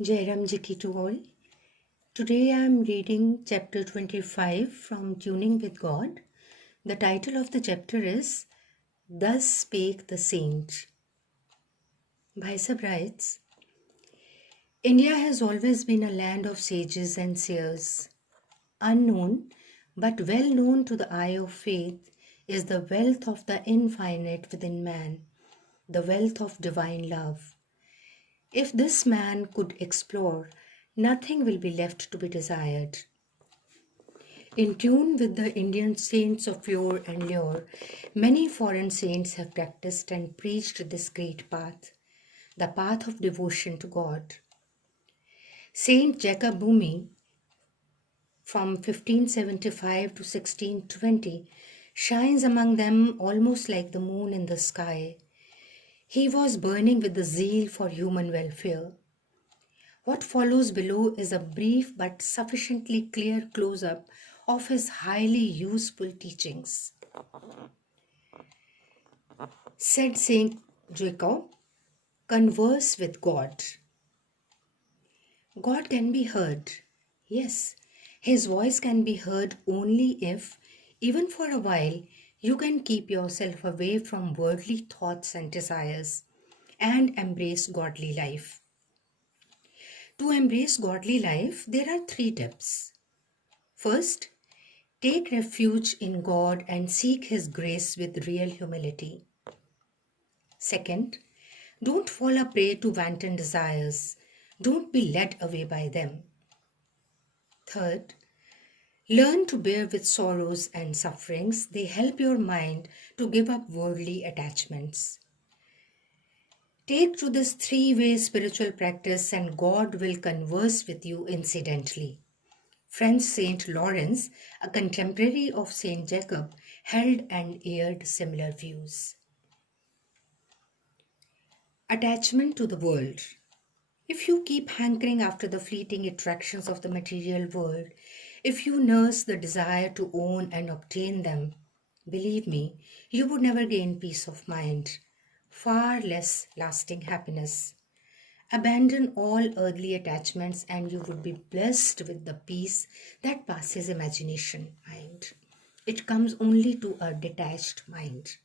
Jairam Ji ki to all. Today I am reading chapter 25 from Tuning with God. The title of the chapter is Thus Spake the Saint. Bhai Sahib writes, India has always been a land of sages and seers. Unknown, but well known to the eye of faith, is the wealth of the infinite within man, the wealth of divine love. If this man could explore, nothing will be left to be desired. In tune with the Indian saints of yore and lure, many foreign saints have practiced and preached this great path, the path of devotion to God. Saint Jacob Bhumi, from 1575 to 1620, shines among them almost like the moon in the sky. He was burning with the zeal for human welfare. What follows below is a brief but sufficiently clear close-up of his highly useful teachings. Said Saint Jacob, converse with God. God can be heard. Yes, his voice can be heard only if, even for a while, you can keep yourself away from worldly thoughts and desires and embrace godly life. To embrace godly life, there are 3 tips. First, take refuge in God and seek His grace with real humility. Second, don't fall a prey to wanton desires. Don't be led away by them. Third, learn to bear with sorrows and sufferings. They help your mind to give up worldly attachments. Take to this 3-way spiritual practice and God will converse with you incidentally. French Saint Lawrence, a contemporary of Saint Jacob, held and aired similar views. Attachment to the world. If you keep hankering after the fleeting attractions of the material world, if you nurse the desire to own and obtain them, believe me, you would never gain peace of mind, far less lasting happiness. Abandon all earthly attachments and you would be blessed with the peace that passes imagination mind. It comes only to a detached mind.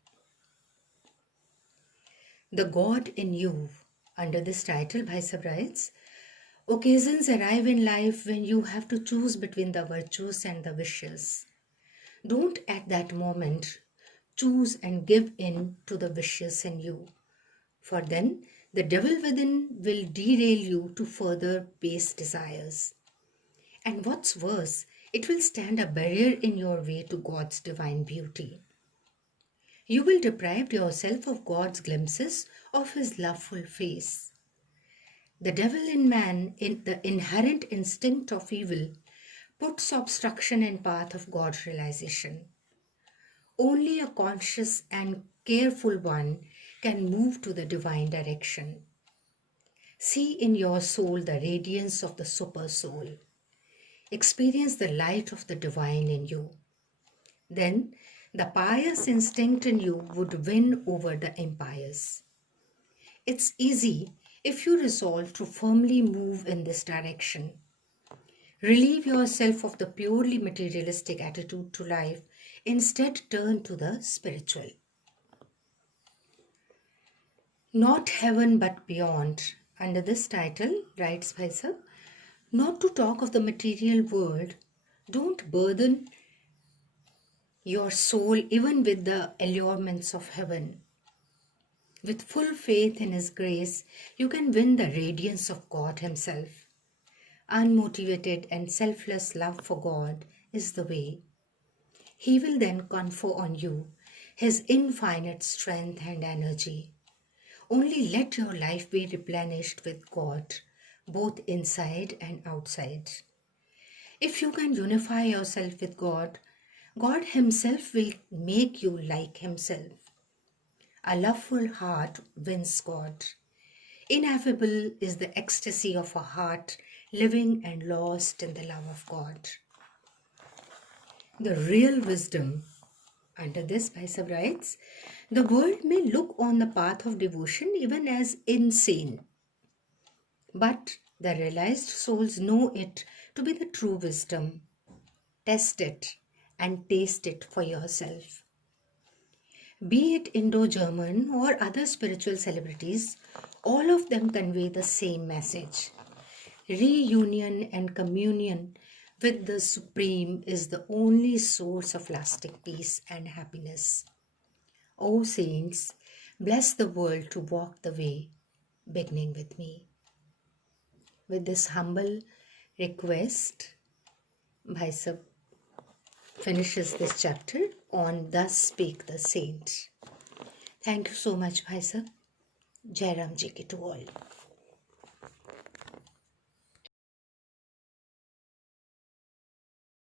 The God in you. Under this title, Bhai Sahib writes, occasions arrive in life when you have to choose between the virtues and the vicious. Don't at that moment choose and give in to the vicious in you, for then the devil within will derail you to further base desires. And what's worse, it will stand a barrier in your way to God's divine beauty. You will deprive yourself of God's glimpses of His loveful face. The devil in man, in the inherent instinct of evil, puts obstruction in path of God's realization. Only a conscious and careful one can move to the divine direction. See in your soul the radiance of the super soul. Experience the light of the divine in you. Then the pious instinct in you would win over the impious. It's easy if you resolve to firmly move in this direction. Relieve yourself of the purely materialistic attitude to life. Instead, turn to the spiritual. Not heaven but beyond. Under this title, writes Bhai Sahib, not to talk of the material world, don't burden your soul even with the allurements of heaven. With full faith in His grace, you can win the radiance of God Himself. Unmotivated and selfless love for God is the way. He will then confer on you His infinite strength and energy. Only let your life be replenished with God, both inside and outside. If you can unify yourself with God, God Himself will make you like Himself. A loveful heart wins God. Ineffable is the ecstasy of a heart living and lost in the love of God. The real wisdom. Under this, Bhai Sahib writes, the world may look on the path of devotion even as insane. But The realized souls know it to be the true wisdom. Test it and taste it for yourself. Be it Indo-German or other spiritual celebrities, all of them convey the same message. Reunion and communion with the Supreme is the only source of lasting peace and happiness. O saints, bless the world to walk the way, beginning with me. With this humble request, Bhai Sahib finishes this chapter on Thus Spake the Saint. Thank you so much, Bhai Sahib. Jai Ram Ji ki to all.